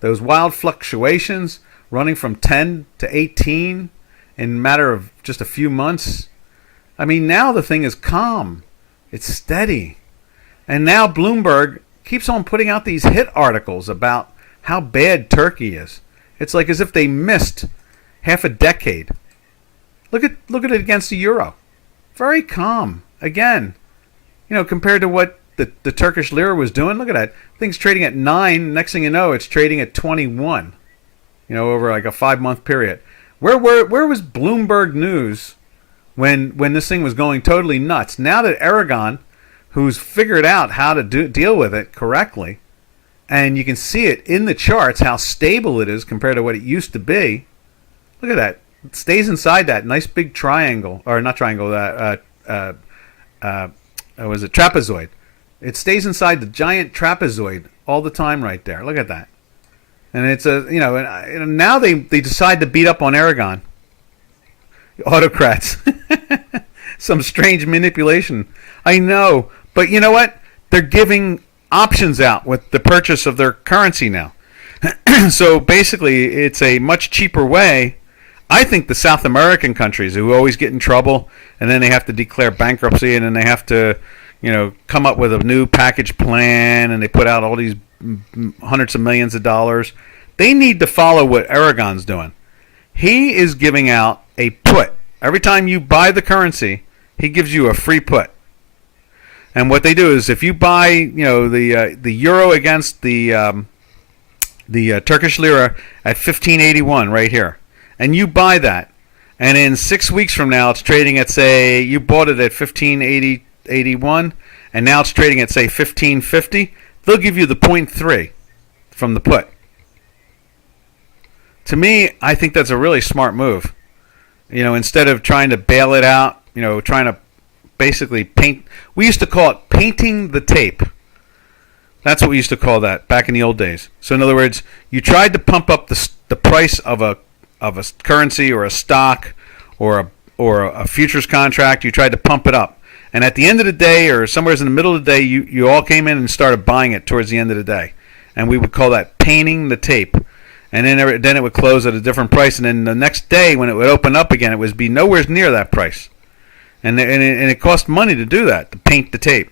Those wild fluctuations running from 10 to 18 in a matter of just a few months. Now the thing is calm. It's steady. And now Bloomberg keeps on putting out these hit articles about how bad Turkey is. It's like as if they missed half a decade. Look at it against the euro. Very calm. Again, compared to what the Turkish lira was doing. Look at that. Thing's trading at 9. Next thing you know, it's trading at 21. Over like a 5-month period. Where was Bloomberg News when this thing was going totally nuts? Now that Erdogan, who's figured out how to deal with it correctly. And you can see it in the charts how stable it is compared to what it used to be. Look at that. It stays inside that nice big triangle, or not triangle, was it trapezoid? It stays inside the giant trapezoid all the time right there. Look at that. And it's and now they decide to beat up on Aragon. Autocrats. Some strange manipulation. I know. But you know what? They're giving options out with the purchase of their currency now. So basically, it's a much cheaper way. I think the South American countries who always get in trouble, and then they have to declare bankruptcy, and then they have to, come up with a new package plan, and they put out all these hundreds of millions of dollars. They need to follow what Aragon's doing. He is giving out a put. Every time you buy the currency, he gives you a free put. And what they do is, if you buy, the euro against the Turkish lira at 1581 right here, and you buy that, and in 6 weeks from now it's trading at, say, you bought it at 1581, and now it's trading at, say, 1550, they'll give you the 0.3 from the put. To me, I think that's a really smart move. Instead of trying to bail it out, trying to basically paint. We used to call it painting the tape. That's what we used to call that back in the old days. So in other words, you tried to pump up the price of a currency or a stock or a futures contract. You tried to pump it up, and at the end of the day, or somewhere in the middle of the day, you all came in and started buying it towards the end of the day, and we would call that painting the tape. And then it would close at a different price, and then the next day when it would open up again, it would be nowhere near that price. And it cost money to do that, to paint the tape.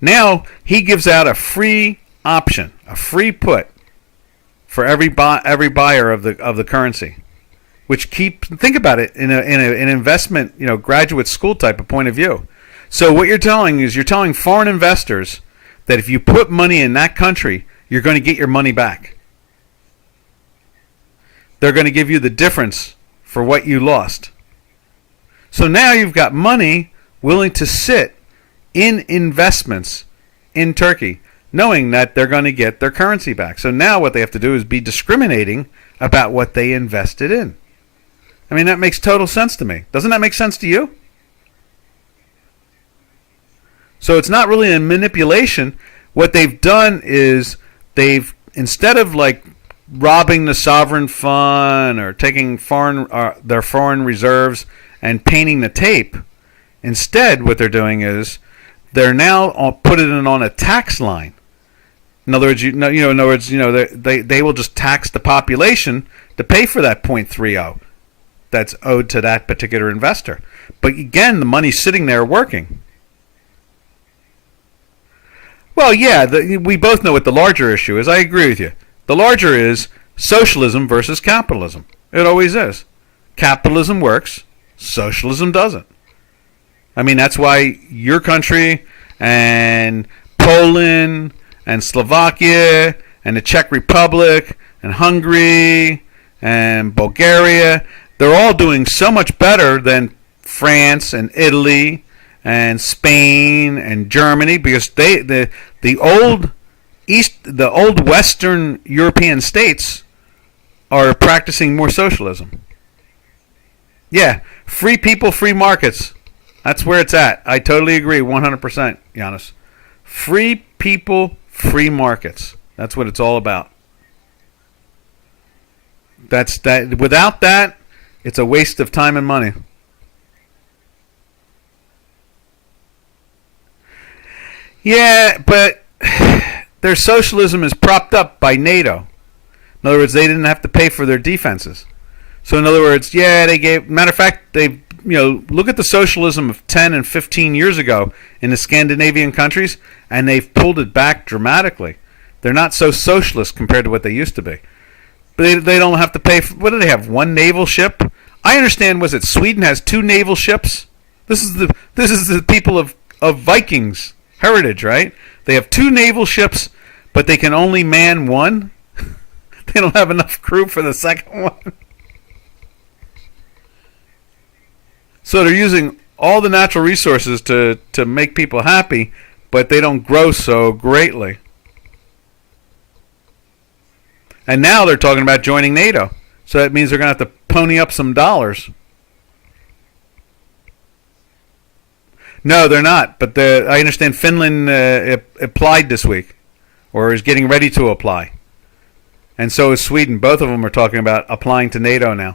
Now he gives out a free option, a free put for every buyer of the currency, which think about it in an investment, graduate school type of point of view. So what you're telling foreign investors that if you put money in that country, you're going to get your money back. They're going to give you the difference for what you lost. So now you've got money willing to sit in investments in Turkey, knowing that they're going to get their currency back. So now what they have to do is be discriminating about what they invested in. I mean, that makes total sense to me. Doesn't that make sense to you? So it's not really a manipulation. What they've done is instead of robbing the sovereign fund or taking their foreign reserves and painting the tape, instead what they're doing is they're now putting it on a tax line. In other words, they will just tax the population to pay for that 0.30 that's owed to that particular investor. But again, the money's sitting there working. Well, yeah, we both know what the larger issue is. I agree with you. The larger is socialism versus capitalism. It always is. Capitalism works. Socialism doesn't. I mean, that's why your country and Poland and Slovakia and the Czech Republic and Hungary and Bulgaria, they're all doing so much better than France and Italy and Spain and Germany, because the old Western European states are practicing more socialism. Yeah, free people, free markets. That's where it's at. I totally agree, 100%, Giannis. Free people, free markets. That's what it's all about. Without that, it's a waste of time and money. Yeah, but their socialism is propped up by NATO. In other words, they didn't have to pay for their defenses. So in other words, matter of fact, look at the socialism of 10 and 15 years ago in the Scandinavian countries, and they've pulled it back dramatically. They're not so socialist compared to what they used to be. But they don't have to pay for, what do they have, one naval ship? I understand, was it Sweden has 2 naval ships? This is the people of Vikings heritage, right? They have 2 naval ships, but they can only man one. They don't have enough crew for the second one. So they're using all the natural resources to make people happy, but they don't grow so greatly. And now they're talking about joining NATO. So that means they're going to have to pony up some dollars. No, they're not. But I understand Finland applied this week, or is getting ready to apply. And so is Sweden. Both of them are talking about applying to NATO now.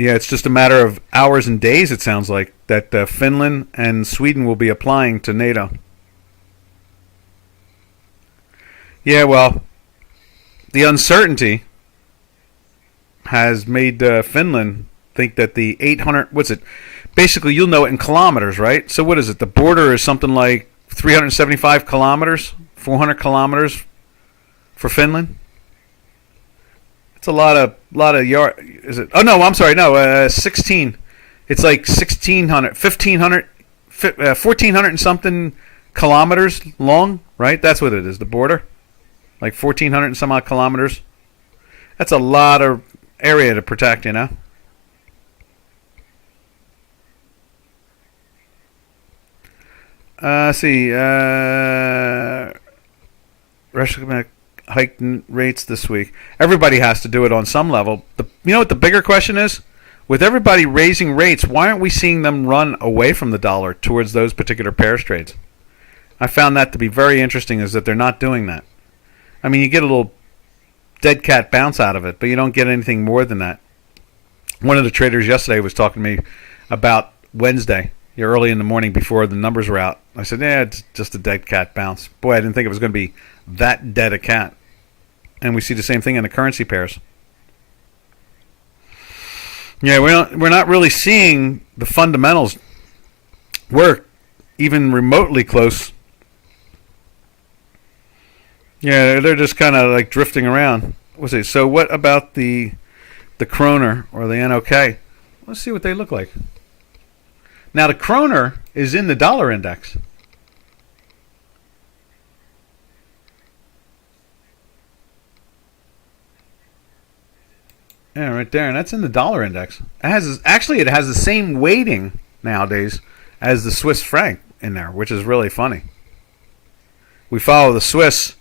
Yeah, it's just a matter of hours and days, it sounds like, that Finland and Sweden will be applying to NATO. Yeah, well, the uncertainty has made Finland think that the 800, what's it? Basically, you'll know it in kilometers, right? So what is it? The border is something like 375 kilometers, 400 kilometers for Finland. It's a lot of yard. Is it? Oh no, I'm sorry. No, 16. It's like 1,600, 1,500, 1,400 and something kilometers long, right? That's what it is. The border, like 1,400 and some odd kilometers. That's a lot of area to protect, you know. See. Russia hiked rates this week. Everybody has to do it on some level. You know what the bigger question is? With everybody raising rates, why aren't we seeing them run away from the dollar towards those particular pairs trades? I found that to be very interesting, is that they're not doing that. I mean, you get a little dead cat bounce out of it, but you don't get anything more than that. One of the traders yesterday was talking to me about Wednesday, early in the morning before the numbers were out. I said, yeah, it's just a dead cat bounce. Boy, I didn't think it was going to be that dead a cat. And we see the same thing in the currency pairs. Yeah, we're not really seeing the fundamentals work even remotely close. Yeah, they're just kind of like drifting around. Let's see. So what about the kroner or the NOK? Let's see what they look like. Now the kroner is in the dollar index. Yeah, right there, and that's in the dollar index. It has the same weighting nowadays as the Swiss franc in there, which is really funny. We follow the Swiss,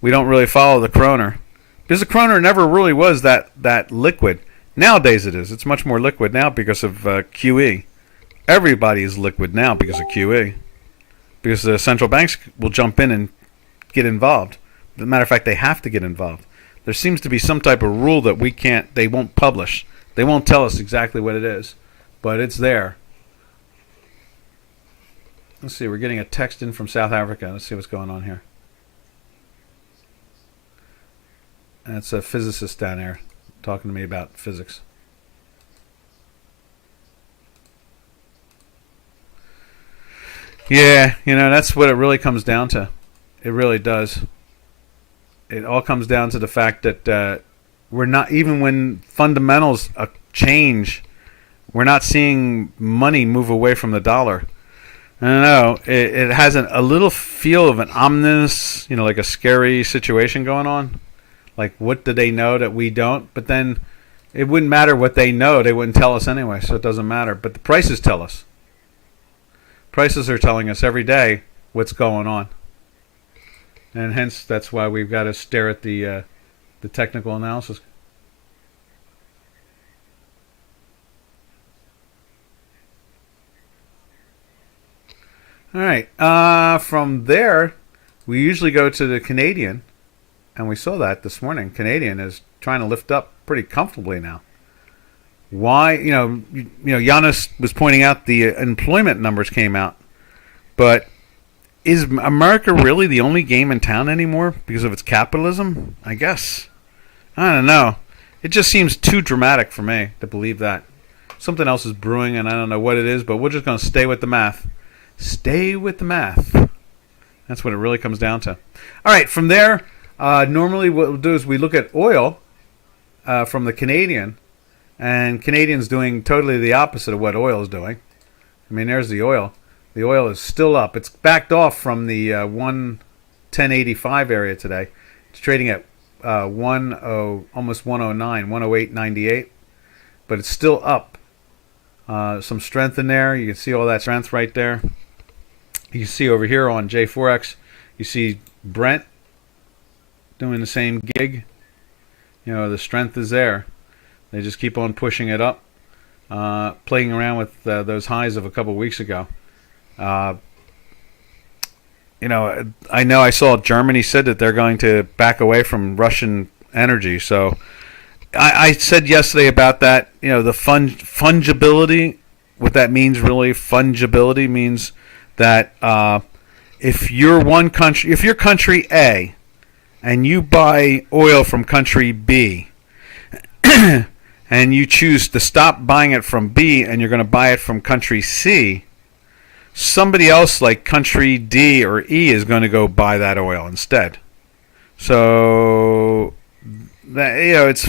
we don't really follow the kroner, because the kroner never really was that liquid. Nowadays it is. It's much more liquid now because of QE. Everybody is liquid now because of QE, because the central banks will jump in and get involved. As a matter of fact, they have to get involved. There seems to be some type of rule that they won't publish. They won't tell us exactly what it is, but it's there. Let's see, we're getting a text in from South Africa. Let's see what's going on here. That's a physicist down there talking to me about physics. Yeah, that's what it really comes down to. It really does. It all comes down to the fact that we're not, even when fundamentals change, we're not seeing money move away from the dollar. I don't know. It has a little feel of an ominous, like a scary situation going on. Like, what do they know that we don't? But then it wouldn't matter what they know. They wouldn't tell us anyway, so it doesn't matter. But the prices tell us. Prices are telling us every day what's going on. And hence, that's why we've got to stare at the technical analysis. All right. From there, we usually go to the Canadian, and we saw that this morning. Canadian is trying to lift up pretty comfortably now. Why? Giannis was pointing out the employment numbers came out, but is America really the only game in town anymore because of its capitalism? I guess. I don't know. It just seems too dramatic for me to believe that. Something else is brewing, and I don't know what it is, but we're just going to stay with the math. Stay with the math. That's what it really comes down to. All right, from there, normally what we'll do is we look at oil from the Canadian, and Canadian's doing totally the opposite of what oil is doing. I mean, there's the oil. The oil is still up. It's backed off from the 110.85 area today. It's trading at almost 109, 108.98, but it's still up Some strength in there. You can see all that strength right there. You can see over here on J4X, you see Brent doing the same gig. The strength is there. They just keep on pushing it up, playing around with those highs of a couple weeks ago. I know I saw Germany said that they're going to back away from Russian energy. So I said yesterday about that, the fungibility, what that means really, fungibility means that if you're country A and you buy oil from country B and you choose to stop buying it from B and you're going to buy it from country C, somebody else like country D or E is going to go buy that oil instead. So that's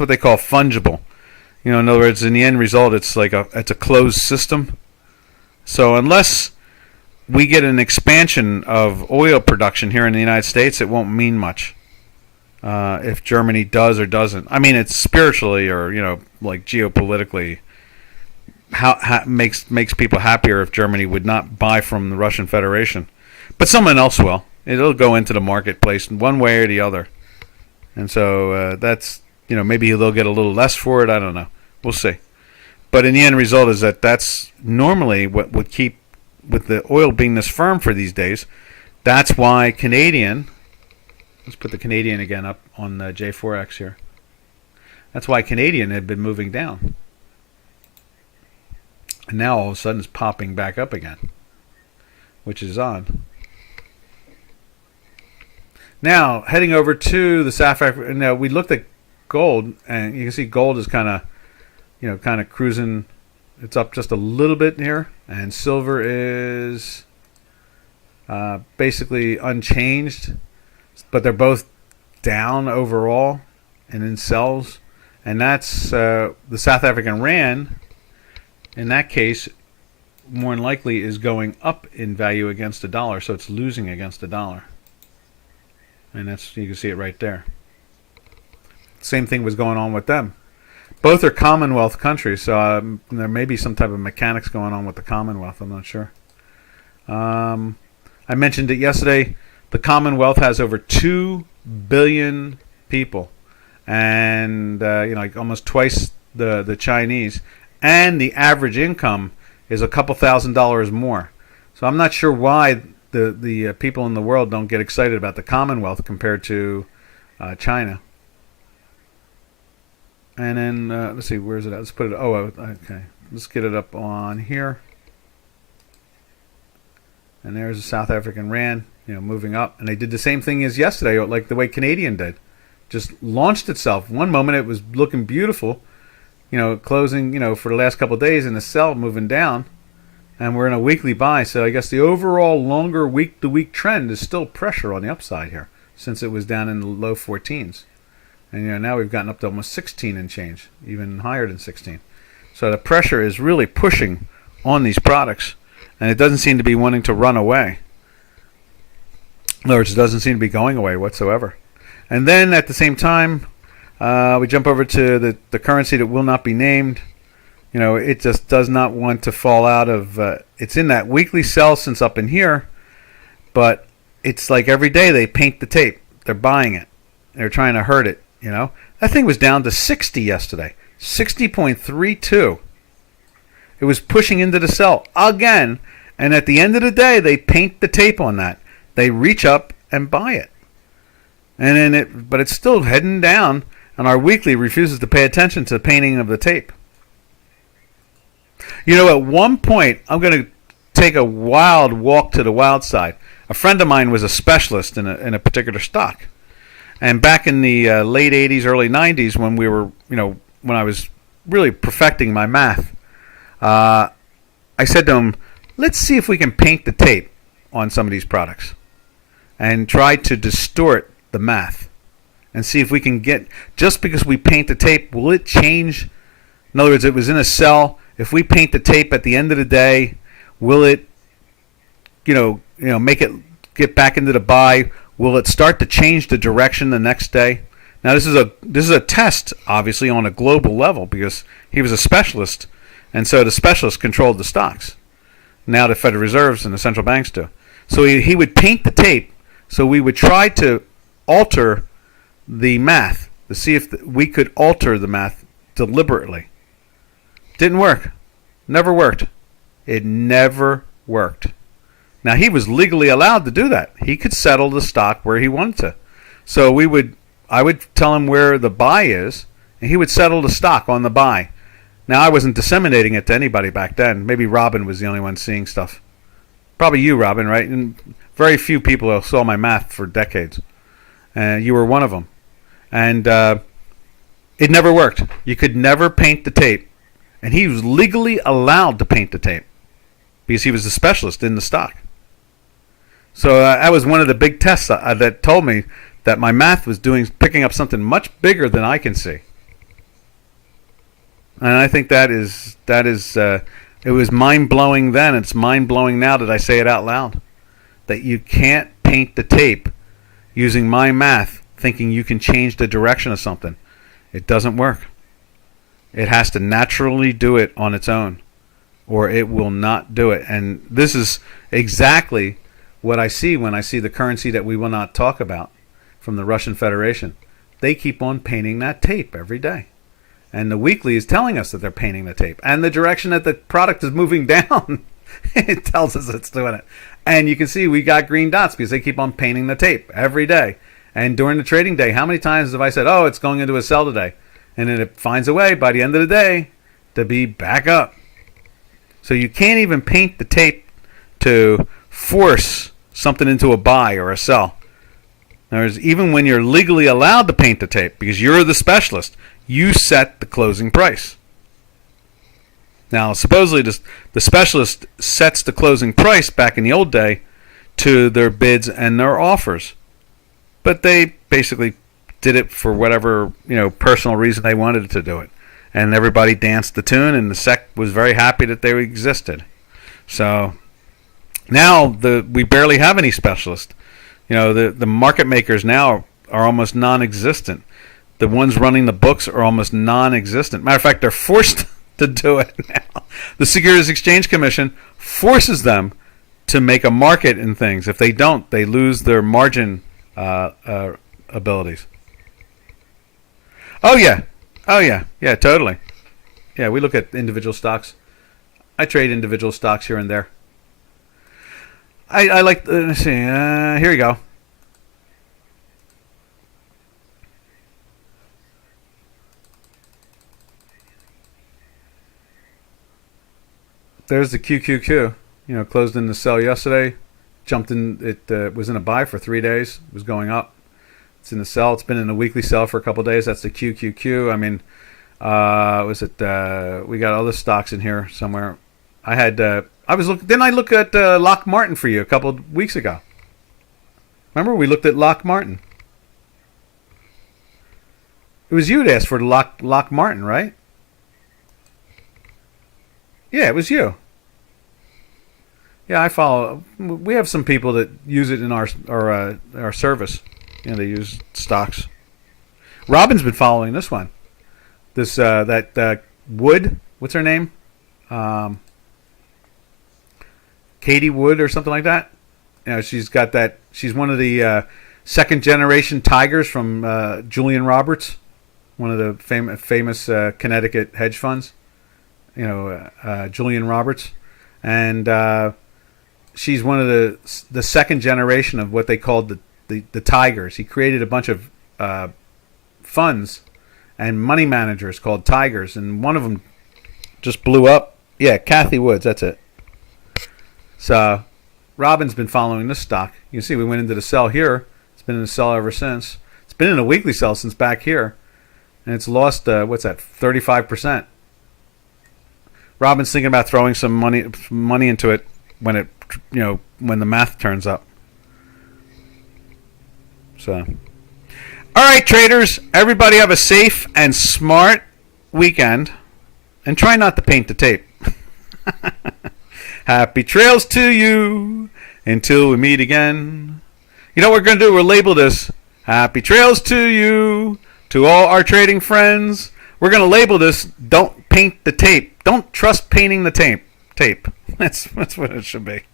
what they call fungible. In other words, in the end result, it's a closed system. So unless we get an expansion of oil production here in the United States, it won't mean much. If Germany does or doesn't. I mean, it's spiritually or like geopolitically, how makes people happier if Germany would not buy from the Russian Federation, but someone else will. It'll go into the marketplace in one way or the other, and so that's maybe they'll get a little less for it. I don't know. We'll see. But in the end result is that's normally what would keep, with the oil being this firm for these days. That's why Canadian. Let's put the Canadian again up on J4X here. That's why Canadian had been moving down. And now all of a sudden it's popping back up again, which is odd. Now, heading over to the South Africa. Now, we looked at gold, and you can see gold is kind of cruising. It's up just a little bit here, and silver is basically unchanged. But they're both down overall and in sells. And that's the South African Rand, in that case, more than likely is going up in value against the dollar. So it's losing against the dollar. And you can see it right there. Same thing was going on with them. Both are Commonwealth countries, so there may be some type of mechanics going on with the Commonwealth. I'm not sure. I mentioned it yesterday. The Commonwealth has over 2 billion people, and like almost twice the Chinese, and the average income is a couple $1,000s more. So I'm not sure why the people in the world don't get excited about the Commonwealth compared to China. And then let's see, where is it at? Let's put it. Oh, okay. Let's get it up on here. And there's the South African Rand, moving up. And they did the same thing as yesterday, like the way Canadian did. Just launched itself. One moment it was looking beautiful, closing, for the last couple of days in the sell, moving down. And we're in a weekly buy. So I guess the overall longer week-to-week trend is still pressure on the upside here, since it was down in the low 14s. And now we've gotten up to almost 16 and change, even higher than 16. So the pressure is really pushing on these products, and it doesn't seem to be wanting to run away. In other words, it doesn't seem to be going away whatsoever. And then at the same time, we jump over to the currency that will not be named. It just does not want to fall out of. It's in that weekly sell since up in here, but it's like every day they paint the tape. They're buying it. They're trying to hurt it. That thing was down to 60 yesterday, 60.32. It was pushing into the sell again, and at the end of the day, they paint the tape on that. They reach up and buy it, and then but it's still heading down, and our weekly refuses to pay attention to the painting of the tape. At one point, I'm going to take a wild walk to the wild side. A friend of mine was a specialist in a particular stock. And back in the late 80s, early 90s, when we were, when I was really perfecting my math, I said to him, let's see if we can paint the tape on some of these products and try to distort the math and see if we can get, just because we paint the tape, will it change? In other words, it was in a sell. If we paint the tape at the end of the day, will it, make it get back into the buy? Will it start to change the direction the next day? Now this is a test, obviously, on a global level, because he was a specialist And so the specialists controlled the stocks. Now the Federal Reserves and the central banks do. So he would paint the tape. So we would try to alter the math to see if we could alter the math deliberately. Didn't work. Never worked. It never worked. Now, he was legally allowed to do that. He could settle the stock where he wanted to. So I would tell him where the buy is, and he would settle the stock on the buy. Now, I wasn't disseminating it to anybody back then. Maybe Robin was the only one seeing stuff. Probably you, Robin, right? And very few people saw my math for decades. And you were one of them. And it never worked. You could never paint the tape. And he was legally allowed to paint the tape because he was a specialist in the stock. So that was one of the big tests that told me that my math was picking up something much bigger than I can see. And I think that is it was mind-blowing then. It's mind-blowing now that I say it out loud. That you can't paint the tape using my math thinking you can change the direction of something. It doesn't work. It has to naturally do it on its own, or it will not do it. And this is exactly what I see when I see the currency that we will not talk about from the Russian Federation. They keep on painting that tape every day. And the weekly is telling us that they're painting the tape. And the direction that the product is moving down, it tells us it's doing it. And you can see we got green dots because they keep on painting the tape every day. And during the trading day, how many times have I said, oh, it's going into a sell today? And then it finds a way by the end of the day to be back up. So you can't even paint the tape to force something into a buy or a sell. Even when you're legally allowed to paint the tape, because you're the specialist, you set the closing price. Now, supposedly the specialist sets the closing price back in the old day to their bids and their offers. But they basically did it for whatever, personal reason they wanted to do it. And everybody danced the tune, and the SEC was very happy that they existed. So now we barely have any specialists. The market makers now are almost non-existent. The ones running the books are almost non-existent. Matter of fact, they're forced to do it now. The Securities Exchange Commission forces them to make a market in things. If they don't, they lose their margin abilities. Oh yeah, totally. Yeah, we look at individual stocks. I trade individual stocks here and there. I like. Let's see. Here we go. There's the QQQ. Closed in the sell yesterday. Jumped in. It was in a buy for 3 days. It was going up. It's in the sell. It's been in a weekly sell for a couple of days. That's the QQQ. I mean, we got other stocks in here somewhere. I had. Didn't I look at Lock Martin for you a couple of weeks ago? Remember we looked at Lock Martin. It was you that asked for Lock Martin, right? Yeah, it was you. Yeah, I follow. We have some people that use it in our service. They use stocks. Robin's been following this one. This that Wood. What's her name? Katie Wood or something like that. She's got that. She's one of the second generation tigers from Julian Roberts, one of the famous Connecticut hedge funds. Julian Roberts, and she's one of the second generation of what they called the tigers. He created a bunch of funds and money managers called tigers, and one of them just blew up. Yeah, Kathy Woods, that's it. So Robin's been following this stock. You can see we went into the sell here. It's been in the sell ever since. It's been in a weekly sell since back here, and it's lost 35%. Robin's thinking about throwing some money into it when when the math turns up. So, all right, traders, everybody have a safe and smart weekend, and try not to paint the tape. Happy trails to you until we meet again. You know what we're going to do? We'll label this Happy Trails to you to all our trading friends. We're going to label this Don't Paint the Tape. Don't trust painting the tape. That's what it should be.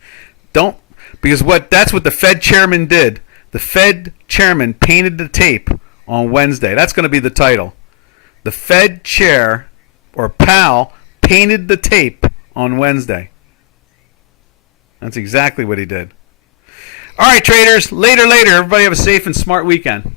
Don't, because that's what the Fed chairman did. The Fed chairman painted the tape on Wednesday. That's going to be the title. The Fed chair, or Powell, painted the tape on Wednesday. That's exactly what he did. All right, traders. Later. Everybody have a safe and smart weekend.